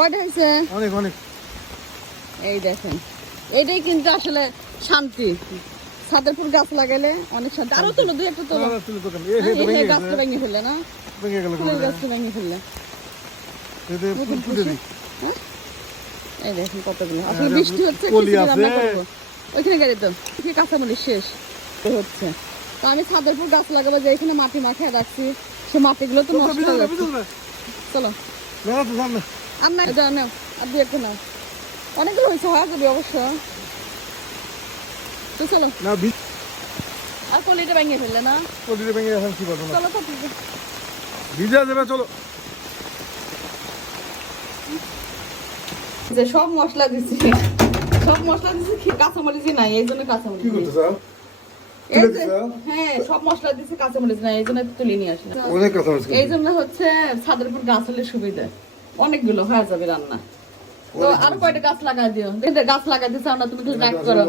কয়টা হয়েছে? অনেক অনেক। এই দেখেন এটাই কিন্তু আসলে শান্তি। ছাদেরপুর গাছ লাগাইলে অনেক শান্তি। আরও তোলো দুই একটা তোলো। না, না, তুলে দোকান। এ, হে, তো এই ভেঙে গাছটা ভেঙে ফেললে না? ফুলের গাছটা ভেঙে ফেললে। এ দে, ফুল ফুটে দিই। এই দেখেন কতগুলো। আসলে বৃষ্টি হচ্ছে রান্না করব। ওইখানে গেলে তো কি শেষ। হচ্ছে। তো আমি ছাদেরপুর গাছ লাগাবো যে এখানে মাটি মাখিয়ে রাখছি সে মাটিগুলো তো তো, নষ্ট হয়ে যাচ্ছে। চলো। না, না, তো সামনে। আর না এটা নাও আর দু একটা নাও অনেকগুলো হয়েছে হওয়া যাবে অবশ্য তো চলো না, বি- আর কলিটা ভেঙে ফেললে না কলিটা ভেঙে এখন কি করব না। চলো তো ঠিক আছে। ভিজে যাবে, চলো। যে সব মশলা দিছি সব মশলা দিছি কি কাঁচামরিচ নাই এই জন্য কাঁচামরিচ কি নেই। করতে চাও? এই তুলে যে- দিছো? হ্যাঁ সব মশলা দিছি কাঁচামরিচ নাই এই জন্য তুলে নিয়ে আসি অনেক। এই জন্য হচ্ছে ছাদের উপর গাছ হলে সুবিধা অনেকগুলো হয়ে যাবে রান্না। তো আর কয়টা গাছ লাগাই দিও। দেখতে গাছ লাগাই চাও না তুমি রাগ করো।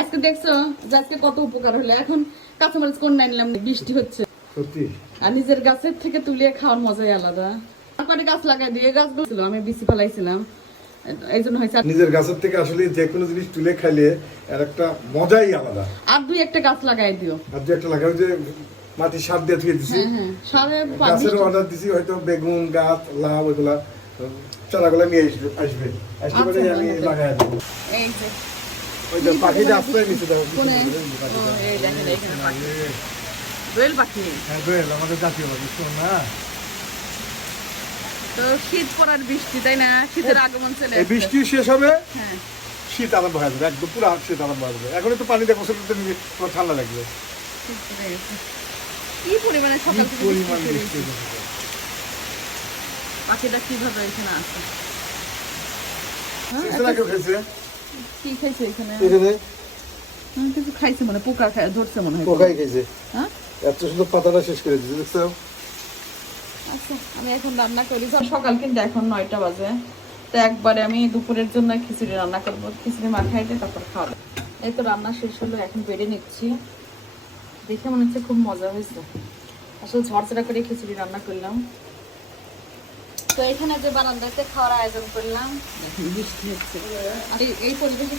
আজকে দেখছ যে আজকে কত উপকার হলো। এখন কাঁচামরিচ কোন নিলাম বৃষ্টি হচ্ছে। সত্যি? আর নিজের গাছের থেকে তুলিয়ে খাওয়ার মজাই আলাদা। আর কয়টা গাছ লাগাই দিয়ে গাছগুলো ছিল আমি বিচি ফেলাইছিলাম। এই জন্য হয়েছে নিজের গাছের থেকে আসলে যে কোনো জিনিস তুলে খাইলে এর একটা মজাই আলাদা। আর দুই একটা গাছ লাগাই দিও। আর যে একটা লাগাও যে মাটি সার দিয়ে ধুয়ে দিছি। হ্যাঁ হ্যাঁ গাছের অর্ডার দিছি হয়তো বেগুন গাছ লাউ ওইগুলা চারাগুলা নিয়ে আসবে আসবে। আসতে পারে আচ্ছা, আমি লাগাই দেবো। ওই যে পাখিটা আসতে নিচে দোয়েল পাখি। হ্যাঁ দোয়েল আমাদের জাতীয় পাখি শোন না। তো শীত পড়ার বৃষ্টি তাই না? শীতের আগমন চলে এই বৃষ্টি শেষ হবে? হ্যাঁ। শীত আরম্ভ হয়ে যাবে একদম পুরো শীত আরম্ভ হয়ে যাবে। এখন একটু পানি দেখো সেটা নিয়ে তোমার ঠান্ডা লাগবে। কি পরিমাণে সকাল থেকে বৃষ্টি পাখিটা কীভাবে এখানে আছে হ্যাঁ, এছাড়া কেউ খেয়েছে? কি খাইছে এখানে? এখানে? কিছু খাইছে মনে পোকা ধরছে মনে হয় পোকাই হ্যাঁ? এত সুন্দর পাতাটা শেষ করে দিয়েছে দেখছ? আচ্ছা আমি এখন রান্না করি। সকাল কিন্তু এখন নয়টা বাজে। তো একবারে আমি দুপুরের জন্য খিচুড়ি রান্না করব। খিচুড়ি মাখাই দিয়ে তারপর খাওয়া এই তো রান্না শেষ হলো এখন বেড়ে নিচ্ছি। দেখে মনে হচ্ছে খুব মজা হয়েছে। আসলে ঝরঝরা করে খিচুড়ি রান্না করলাম।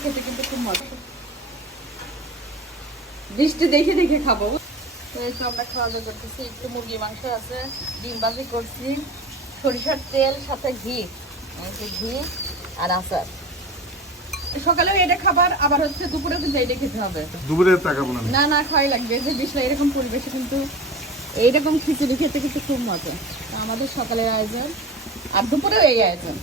খেতে কিন্তু খুব বৃষ্টি দেখে দেখে খাব। তো এই তো আমরা খাওয়া দাওয়া করতেছি। একটু মুরগি মাংস আছে, ডিম ভাজি করছি। সরিষার তেল, সাথে ঘি। ঘি আর আচার। সকালেও এটা খাবার আবার হচ্ছে দুপুরেও কিন্তু এটা খেতে হবে। দুপুরে তাকাবো না না না খাই লাগবে। যে বিশলা এরকম পরিবেশে কিন্তু এইরকম খিচুড়ি খেতে কিন্তু খুব মজা। আমাদের সকালের আয়োজন আর দুপুরেও এই আয়োজন।